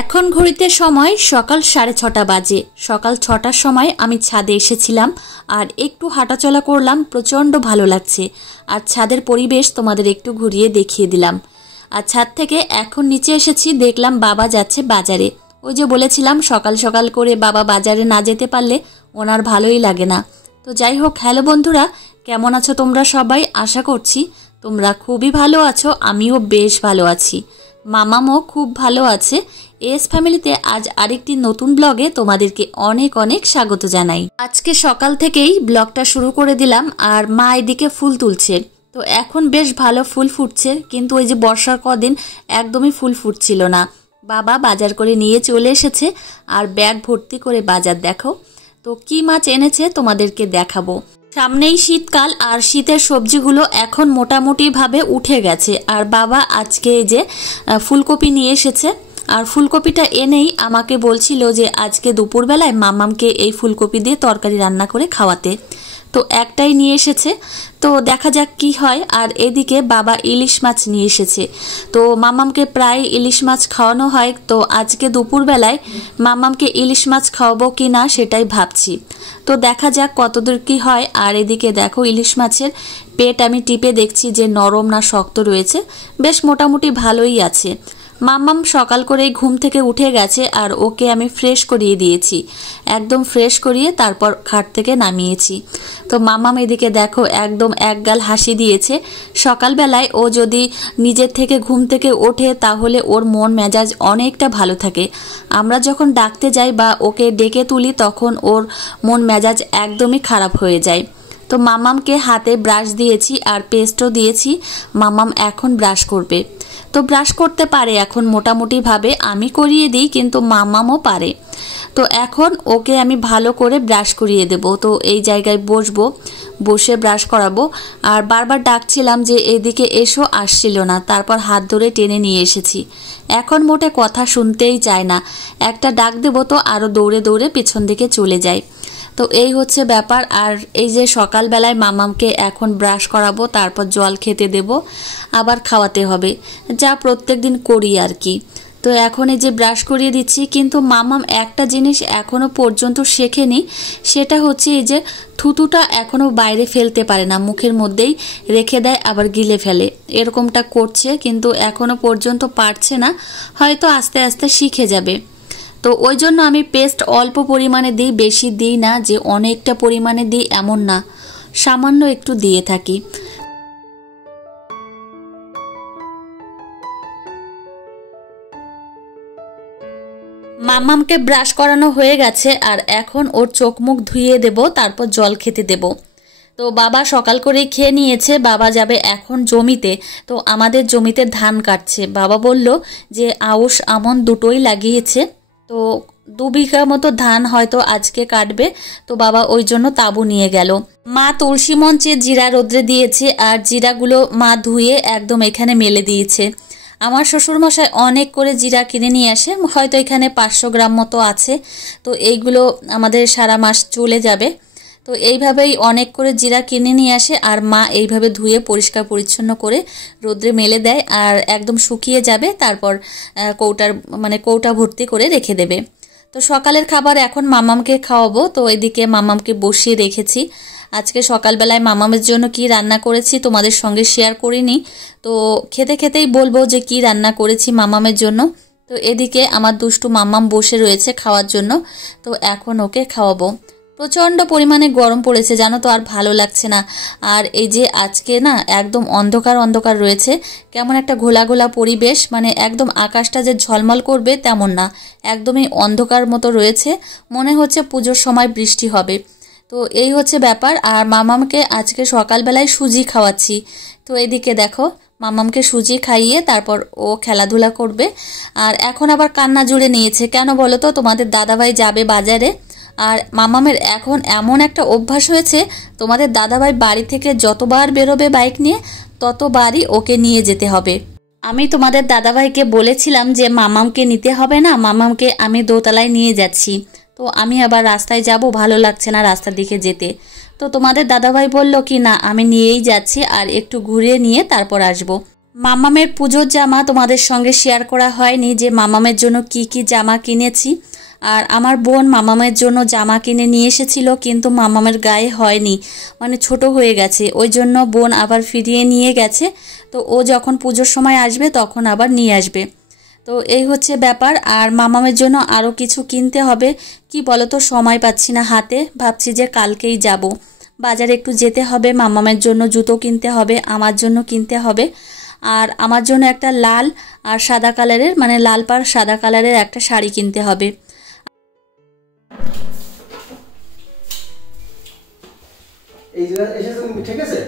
এখন ঘড়িতে সময় সকাল 6:30 বাজে। সকাল 6টার সময় আমি ছাদে এসেছিলাম আর একটু হাঁটাচলা করলাম। প্রচণ্ড ভালো লাগছে। আর ছাদের পরিবেশ তোমাদের একটু ঘুরিয়ে দেখিয়ে দিলাম। আর ছাদ থেকে এখন নিচে এসেছি, দেখলাম বাবা যাচ্ছে বাজারে। ওই যে বলেছিলাম সকাল সকাল করে বাবা বাজারে না যেতে পারলে ওনার ভালোই লাগে না। তো যাই হোক, হ্যালো বন্ধুরা, কেমন আছো তোমরা সবাই? আশা করছি তোমরা খুবই ভালো আছো। আমিও বেশ ভালো আছি, মামামও খুব ভালো আছে। এস ফ্যামিলিতে আজ আরেকটি নতুন ব্লগে তোমাদেরকে অনেক অনেক স্বাগত জানাই। আজকে সকাল থেকেই ব্লগটা শুরু করে দিলাম আর মা এদিকে ফুল তুলছে। তো এখন বেশ ভালো ফুল ফুটছে, কিন্তু ওই যে বর্ষার কদিন একদমই ফুল ফুটছিল না। বাবা বাজার করে নিয়ে চলে এসেছে আর ব্যাগ ভর্তি করে বাজার। দেখো তো কি মাছ এনেছে তোমাদেরকে দেখাবো। সামনেই শীতকাল আর শীতের সবজিগুলো এখন মোটামুটি ভাবে উঠে গেছে। আর বাবা আজকে এই যে ফুলকপি নিয়ে এসেছে। আর ফুলকপিটা এনেই আমাকে বলছিল যে আজকে দুপুরবেলায় মামামকে এই ফুলকপি দিয়ে তরকারি রান্না করে খাওয়াতে। তো একটাই নিয়ে এসেছে, তো দেখা যাক কি হয়। আর এদিকে বাবা ইলিশ মাছ নিয়ে এসেছে। তো মামামকে প্রায় ইলিশ মাছ খাওয়ানো হয়, তো আজকে দুপুরবেলায় মামামকে ইলিশ মাছ খাওয়াবো কি না সেটাই ভাবছি। তো দেখা যাক কতদূর কি হয়। আর এদিকে দেখো ইলিশ মাছের পেট আমি টিপে দেখছি যে নরম না শক্ত রয়েছে। বেশ মোটামুটি ভালোই আছে। মাম্মাম সকাল করেই ঘুম থেকে উঠে গেছে আর ওকে আমি ফ্রেশ করিয়ে দিয়েছি। একদম ফ্রেশ করিয়ে তারপর খাট থেকে নামিয়েছি। তো মাম্মাম এদিকে দেখো একদম একগাল হাসি দিয়েছে। সকালবেলায় ও যদি নিজের থেকে ঘুম থেকে ওঠে তাহলে ওর মন মেজাজ অনেকটা ভালো থাকে। আমরা যখন ডাকতে যাই বা ওকে ডেকে তুলি তখন ওর মন মেজাজ একদমই খারাপ হয়ে যায়। তো মাম্মামকে হাতে ব্রাশ দিয়েছি আর পেস্টও দিয়েছি। মাম্মাম এখন ব্রাশ করবে। তো ব্রাশ করতে পারে এখন মোটামুটি ভাবে, আমি করিয়ে দিই কিন্তু মাম্মামও পারে। তো এখন ওকে আমি ভালো করে ব্রাশ করিয়ে দেব। তো এই জায়গায় বসবো, বসে ব্রাশ করাবো। আর বারবার ডাকছিলাম যে এদিকে এসো, আসছিল না। তারপর হাত ধরে টেনে নিয়ে এসেছি। এখন মোটে কথা শুনতেই চায় না। একটা ডাক দেবো তো আরও দৌড়ে দৌড়ে পেছন দিকে চলে যায়। তো এই হচ্ছে ব্যাপার। আর এই যে সকালবেলায় মামামকে এখন ব্রাশ করাবো, তারপর জল খেতে দেব, আবার খাওয়াতে হবে, যা প্রত্যেক দিন করি আর কি। তো এখন এই যে ব্রাশ করিয়ে দিচ্ছি, কিন্তু মামাম একটা জিনিস এখনো পর্যন্ত শেখেনি। সেটা হচ্ছে এই যে থুতুটা এখনো বাইরে ফেলতে পারে না, মুখের মধ্যেই রেখে দেয় আবার গিলে ফেলে। এরকমটা করছে কিন্তু এখনো পর্যন্ত পারছে না, হয়তো আস্তে আস্তে শিখে যাবে। তো ওই জন্য আমি পেস্ট অল্প পরিমাণে দিই, বেশি দিই না, যে অনেকটা পরিমাণে দিই এমন না, সামান্য একটু দিয়ে থাকি। মাম্মামকে ব্রাশ করানো হয়ে গেছে আর এখন ওর চোখ মুখ ধুইয়ে দেব, তারপর জল খেতে দেব। তো বাবা সকাল করেই খেয়ে নিয়েছে। বাবা যাবে এখন জমিতে। তো আমাদের জমিতে ধান কাটছে। বাবা বলল যে আউশ আমন দুটোই লাগিয়েছে, তো 2 বিঘা মতো ধান হয়তো আজকে কাটবে। তো বাবা ওই জন্য তাঁবু নিয়ে গেল। মা তুলসী মঞ্চে জিরা রোদ্রে দিয়েছে আর জিরাগুলো মা ধুয়ে একদম এখানে মেলে দিয়েছে। আমার শ্বশুরমশাই অনেক করে জিরা কিনে নিয়ে আসে, হয়তো এখানে 500 গ্রাম মতো আছে। তো এইগুলো আমাদের সারা মাস চলে যাবে। তো এইভাবেই অনেক করে জিরা কিনে নিয়ে আসে আর মা এইভাবে ধুয়ে পরিষ্কার পরিচ্ছন্ন করে রোদ্রে মেলে দেয় আর একদম শুকিয়ে যাবে, তারপর কৌটা ভর্তি করে রেখে দেবে। তো সকালের খাবার এখন মামামকে খাওয়াবো। তো এদিকে মামামকে বসিয়ে রেখেছি। আজকে সকালবেলায় মামামের জন্য কি রান্না করেছি তোমাদের সঙ্গে শেয়ার করিনি। তো খেতে খেতেই বলবো যে কি রান্না করেছি মামামের জন্য। তো এদিকে আমার দুষ্টু মামাম বসে রয়েছে খাওয়ার জন্য। তো এখন ওকে খাওয়াবো। প্রচণ্ড পরিমাণে গরম পড়েছে জানো তো, আর ভালো লাগছে না। আর এই যে আজকে না একদম অন্ধকার অন্ধকার রয়েছে, কেমন একটা ঘোলা ঘোলা পরিবেশ, মানে একদম আকাশটা যে ঝলমল করবে তেমন না, একদমই অন্ধকার মতো রয়েছে। মনে হচ্ছে পুজোর সময় বৃষ্টি হবে। তো এই হচ্ছে ব্যাপার। আর মামামকে আজকে সকালবেলায় সুজি খাওয়াচ্ছি। তো এদিকে দেখো মামামকে সুজি খাইয়ে তারপর ও খেলাধুলা করবে। আর এখন আবার কান্না জুড়ে নিয়েছে। কেন বলো তো, তোমাদের দাদাভাই যাবে বাজারে। আর মামামের এখন এমন একটা অভ্যাস হয়েছে, তোমাদের দাদাভাই বাড়ি থেকে যতবার বেরোবে বাইক নিয়ে ততবারই ওকে নিয়ে যেতে হবে। আমি তোমাদের দাদাভাইকে বলেছিলাম যে মামামকে নিতে হবে না, মামামকে আমি দোতলায় নিয়ে যাচ্ছি। তো আমি আবার রাস্তায় যাব, ভালো লাগছে না রাস্তার দিকে যেতে। তো তোমাদের দাদাভাই বলল কি না আমি নিয়েই যাচ্ছি আর একটু ঘুরিয়ে নিয়ে তারপর আসবো। মামামের পুজোর জামা তোমাদের সঙ্গে শেয়ার করা হয়নি যে মামামের জন্য কি কি জামা কিনেছি। আর আমার বোন মামামের জন্য জামা কিনে নিয়ে এসেছিল, কিন্তু মামামের গায়ে হয়নি, মানে ছোট হয়ে গেছে, ওই জন্য বোন আবার ফিরিয়ে নিয়ে গেছে। তো ও যখন পুজোর সময় আসবে তখন আবার নিয়ে আসবে। তো এই হচ্ছে ব্যাপার। আর মামামের জন্য আরও কিছু কিনতে হবে, কি বলো তো, সময় পাচ্ছি না হাতে, ভাবছি যে কালকেই যাব বাজারে, একটু যেতে হবে, মামামের জন্য জুতো কিনতে হবে, আমার জন্য কিনতে হবে, আর আমার জন্য একটা লাল আর সাদা কালারের, মানে লাল পাড় সাদা কালারের একটা শাড়ি কিনতে হবে। এই জায়গা এসে তুমি ঠিক আছে,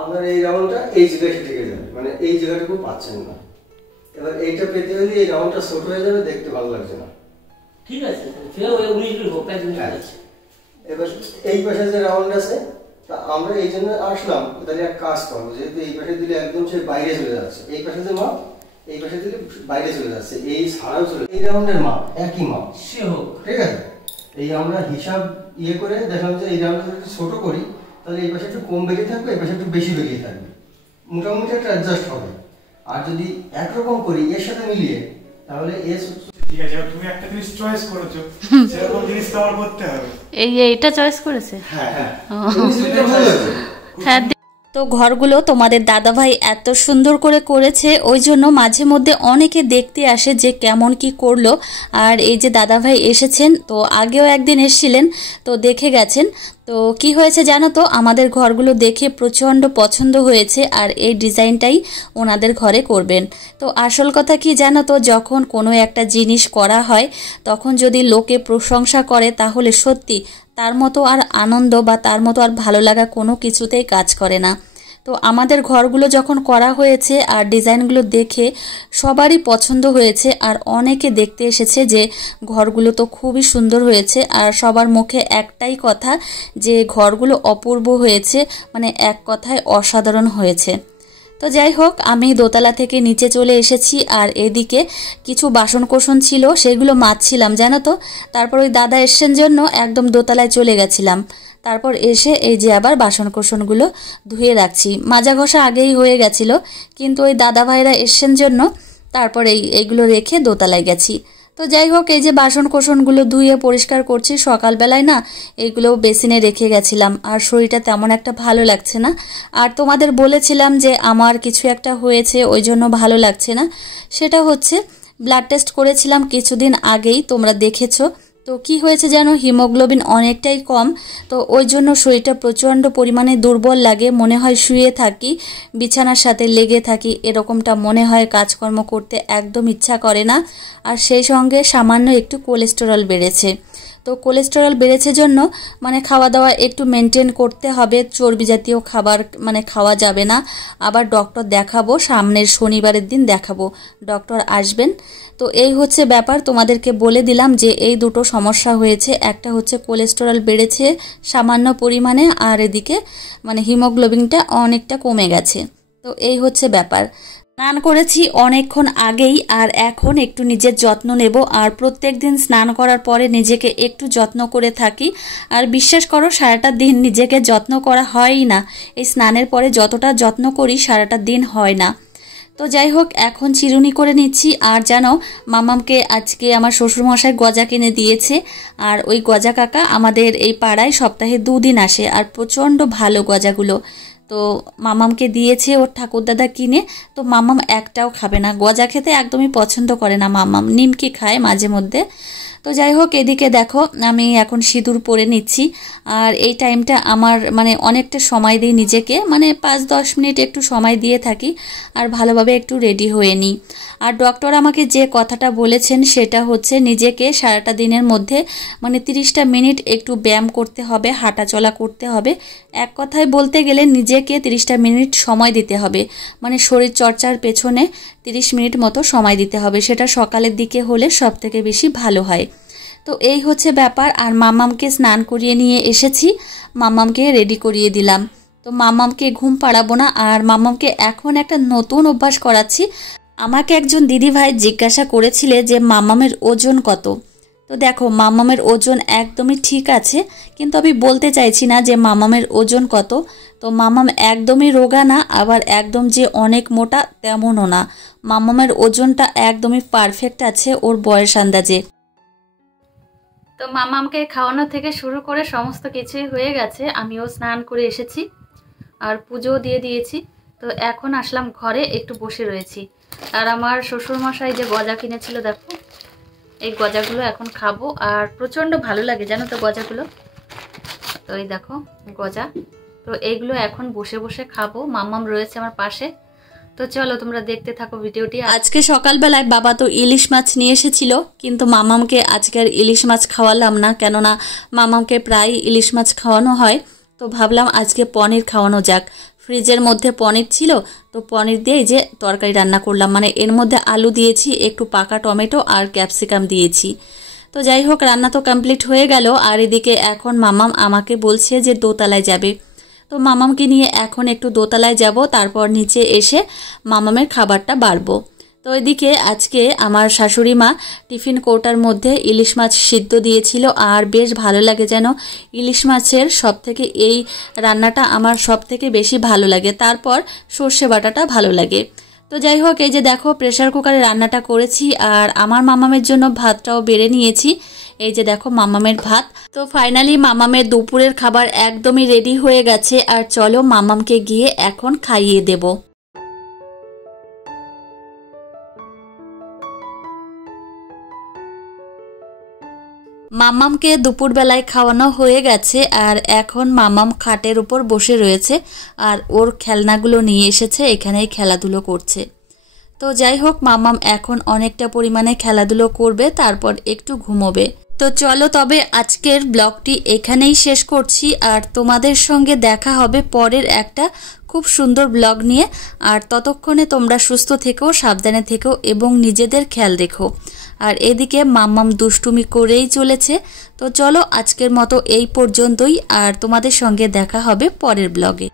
আপনার এই রাউন্ডটা এই জায়গায় ঠিক আছে, মানে এই জায়গাটুকু পাচ্ছেন না। এবার এইটা পেতে হলে এই রাউন্ডটা ছোট হয়ে যাবে, দেখতে ভালো লাগছে না। ঠিক আছে, এবার এই পাশে যে রাউন্ড আছে, তা আমরা এই জন্য আসলাম, তাহলে এক কাজ করবো, যেহেতু এই পাশে দিলে একদম সে বাইরে চলে যাচ্ছে, এই পাশে যে মাপ এই পাশে দিলে বাইরে চলে যাচ্ছে, এই ছাড়াও চলে, এই রাউন্ডের মাপ একই মাপ সে হোক, ঠিক আছে। এই আমরা হিসাব করে দেখলাম যে এই রাউন্ডটা যদি ছোট করি তাহলে এই পাশে একটু কম বেরিয়ে থাকবে, এই পাশে একটু বেশি বেরিয়ে থাকবে, মোটামুটি একটা অ্যাডজাস্ট হবে। আর যদি একরকম করি এর সাথে মিলিয়ে, তাহলে ঠিক আছে। তুমি একটা জিনিস চয়েস করেছো, সেরকম জিনিস তো আমার করতে হবে। এইটা চয়েস করেছে। হ্যাঁ হ্যাঁ, হ্যাঁ। তো ঘরগুলো তোমাদের দাদাভাই এত সুন্দর করে করেছে, ওই জন্য মাঝে মধ্যে অনেকে দেখতে আসে যে কেমন কি করলো। আর এই যে দাদাভাই এসেছেন, তো আগেও একদিন এসেছিলেন, তো দেখে গেছেন। তো কি হয়েছে জানো তো, আমাদের ঘরগুলো দেখে প্রচণ্ড পছন্দ হয়েছে, আর এই ডিজাইনটাই ওনাদের ঘরে করবেন। তো আসল কথা কি জানো তো, যখন কোনো একটা জিনিস করা হয় তখন যদি লোকে প্রশংসা করে, তাহলে সত্যি তার মতো আর আনন্দ বা তার মতো আর ভালো লাগা কোনো কিছুতেই কাজ করে না। তো আমাদের ঘরগুলো যখন করা হয়েছে আর ডিজাইনগুলো দেখে সবারই পছন্দ হয়েছে, আর অনেকে দেখতে এসেছে যে ঘরগুলো তো খুবই সুন্দর হয়েছে, আর সবার মুখে একটাই কথা যে ঘরগুলো অপূর্ব হয়েছে, মানে এক কথায় অসাধারণ হয়েছে। তো যাই হোক, আমি দোতলা থেকে নিচে চলে এসেছি, আর এদিকে কিছু বাসনকোসন ছিল, সেগুলো মাজছিলাম জানো তো। তারপর ওই দাদা এসছেন জন্য একদম দোতলায় চলে গেছিলাম, তারপর এসে এই যে আবার বাসনকোসনগুলো ধুয়ে রাখছি। মাজা ঘষা আগেই হয়ে গেছিল, কিন্তু ওই দাদা ভাইরা এসছেন জন্য তারপর এইগুলো রেখে দোতলায় গেছি। তো যাই হোক, এই যে বাসনকোসনগুলো ধুয়ে পরিষ্কার করছি, সকালবেলায় না এইগুলো বেসিনে রেখে গেছিলাম, আর শরীরটা তেমন একটা ভালো লাগছে না। আর তোমাদের বলেছিলাম যে আমার কিছু একটা হয়েছে, ওই জন্য ভালো লাগছে না। সেটা হচ্ছে ব্লাড টেস্ট করেছিলাম কিছুদিন আগেই, তোমরা দেখেছো। তো কি হয়েছে জানো, হিমোগ্লোবিন অনেকটাই কম, তো ওই জন্য শরীরটা প্রচণ্ড পরিমাণে দুর্বল লাগে, মনে হয় শুয়ে থাকি, বিছানার সাথে লেগে থাকি, এরকমটা মনে হয়, কাজকর্ম করতে একদম ইচ্ছা করে না। আর সেই সঙ্গে সামান্য একটু কোলেস্টেরল বেড়েছে। তো কোলেস্টেরল বেড়েছে জন্য মানে খাওয়া দাওয়া একটু মেনটেন করতে হবে, চর্বি জাতীয় খাবার মানে খাওয়া যাবে না। আবার ডক্টর দেখাবো, সামনের শনিবারের দিন দেখাবো, ডক্টর আসবেন। তো এই হচ্ছে ব্যাপার, তোমাদেরকে বলে দিলাম যে এই দুটো সমস্যা হয়েছে, একটা হচ্ছে কোলেস্টেরল বেড়েছে সামান্য পরিমাণে, আর এদিকে মানে হিমোগ্লোবিনটা অনেকটা কমে গেছে। তো এই হচ্ছে ব্যাপার। স্নান করেছি অনেকক্ষণ আগেই, আর এখন একটু নিজের যত্ন নেব, আর প্রত্যেক দিন স্নান করার পরে নিজেকে একটু যত্ন করে থাকি। আর বিশ্বাস করো, সারাটা দিন নিজেকে যত্ন করা হয়ই না, এই স্নানের পরে যতটা যত্ন করি সারাটা দিন হয় না। তো যাই হোক, এখন চিরুনি করে নিচ্ছি। আর জানো, মামামকে আজকে আমার শ্বশুরমশাই গজা কিনে দিয়েছে, আর ওই গজা কাকা আমাদের এই পাড়ায় সপ্তাহে 2 দিন আসে, আর প্রচণ্ড ভালো গজাগুলো। তো মামামকে দিয়েছে ওর ঠাকুরদাদা কিনে, তো মামাম একটাও খাবে না, গজা খেতে একদমই পছন্দ করে না মামাম, নিমকি খায় মাঝে মধ্যে। তো যাই হোক, এদিকে দেখো আমি এখন সিঁদুর পরে নিচ্ছি, আর এই টাইমটা আমার মানে অনেকটা সময় দিই নিজেকে, মানে 5-10 মিনিট একটু সময় দিয়ে থাকি, আর ভালোভাবে একটু রেডি হয়ে নিই। আর ডক্টর আমাকে যে কথাটা বলেছেন সেটা হচ্ছে নিজেকে সারাটা দিনের মধ্যে মানে 30টা মিনিট একটু ব্যায়াম করতে হবে, হাঁটাচলা করতে হবে। এক কথায় বলতে গেলে নিজেকে 30টা মিনিট সময় দিতে হবে, মানে শরীর চর্চার পেছনে 30 মিনিট মতো সময় দিতে হবে, সেটা সকালের দিকে হলে সব থেকে বেশি ভালো হয়। তো এই হচ্ছে ব্যাপার। আর মামামকে স্নান করিয়ে নিয়ে এসেছি, মামামকে রেডি করিয়ে দিলাম। তো মামামকে ঘুম পাড়াবো না, আর মামামকে এখন একটা নতুন অভ্যাস করাচ্ছি। আমাকে একজন দিদিভাই জিজ্ঞাসা করেছিলে যে মামামের ওজন কত। তো দেখো, মামামের ওজন একদমই ঠিক আছে, কিন্তু আমি বলতে চাইছি না যে মামামের ওজন কত। তো মাম্মাম একদমই রোগা না, আবার একদম যে অনেক মোটা তেমনও না। মাম্মামের ওজনটা একদমই পারফেক্ট আছে ওর বয়স আন্দাজে। তো মাম্মামকে খাওয়ানো থেকে শুরু করে সমস্ত কিছুই হয়ে গেছে। আমিও স্নান করে এসেছি আর পুজোও দিয়ে দিয়েছি। তো এখন আসলাম ঘরে, একটু বসে রয়েছি। আর আমার শ্বশুরমশাই যে গজা কিনেছিল, দেখো এই গজাগুলো এখন খাবো। আর প্রচণ্ড ভালো লাগে জানো তো গজাগুলো। তো এই দেখো গজা, তো এইগুলো এখন বসে বসে খাবো। মাম্মাম রয়েছে আমার পাশে। তো চলো তোমরা দেখতে থাকো ভিডিওটি। আজকে সকালবেলায় বাবা তো ইলিশ মাছ নিয়ে এসেছিল, কিন্তু মাম্মামকে আজকে আর ইলিশ মাছ খাওয়ালাম না, কেননা মাম্মামকে প্রায় ইলিশ মাছ খাওয়ানো হয়। তো ভাবলাম আজকে পনির খাওয়ানো যাক। ফ্রিজের মধ্যে পনির ছিল, তো পনির দিয়ে যে তরকারি রান্না করলাম, মানে এর মধ্যে আলু দিয়েছি, একটু পাকা টমেটো আর ক্যাপসিকাম দিয়েছি। তো যাই হোক, রান্না তো কমপ্লিট হয়ে গেল। আর এদিকে এখন মাম্মাম আমাকে বলছে যে দোতলায় যাবে। তো মাম্মামকে নিয়ে এখন একটু দোতলায় যাব, তারপর নিচে এসে মাম্মামের খাবারটা বাড়বো। তো এদিকে আজকে আমার শাশুড়ি মা টিফিন কৌটার মধ্যে ইলিশ মাছ সিদ্ধ দিয়েছিল। আর বেশ ভালো লাগে যেন, ইলিশ মাছের সব থেকে এই রান্নাটা আমার সব থেকে বেশি ভালো লাগে, তারপর সর্ষে বাটাটা ভালো লাগে। তো যাই হোক, এই যে দেখো প্রেসার কুকারে রান্নাটা করেছি, আর আমার মাম্মামের জন্য ভাতটাও বেড়ে নিয়েছি। এই যে দেখো মাম্মামের ভাত। তো ফাইনালি মাম্মামের দুপুরের খাবার একদমই রেডি হয়ে গেছে। আর চলো মাম্মামকে গিয়ে এখন খাইয়ে দেব। মাম্মামকে দুপুরবেলায় খাওয়ানো হয়ে গেছে। আর এখন মাম্মাম খাটের উপর বসে রয়েছে, আর ওর খেলনাগুলো নিয়ে এসেছে, এখানেই খেলাধুলো করছে। তো যাই হোক, মাম্মাম এখন অনেকটা পরিমাণে খেলাধুলো করবে, তারপর একটু ঘুমোবে। তো চলো তবে আজকের ব্লগটি এখানেই শেষ করছি। আর তোমাদের সঙ্গে দেখা হবে পরের একটা খুব সুন্দর ব্লগ নিয়ে। আর ততক্ষণে তোমরা সুস্থ থেকো, সাবধানে থেকো এবং নিজেদের খেয়াল রেখো। আর এদিকে মাম্মাম দুষ্টুমি করেই চলেছে। তো চলো আজকের মতো এই পর্যন্তই, আর তোমাদের সঙ্গে দেখা হবে পরের ব্লগে।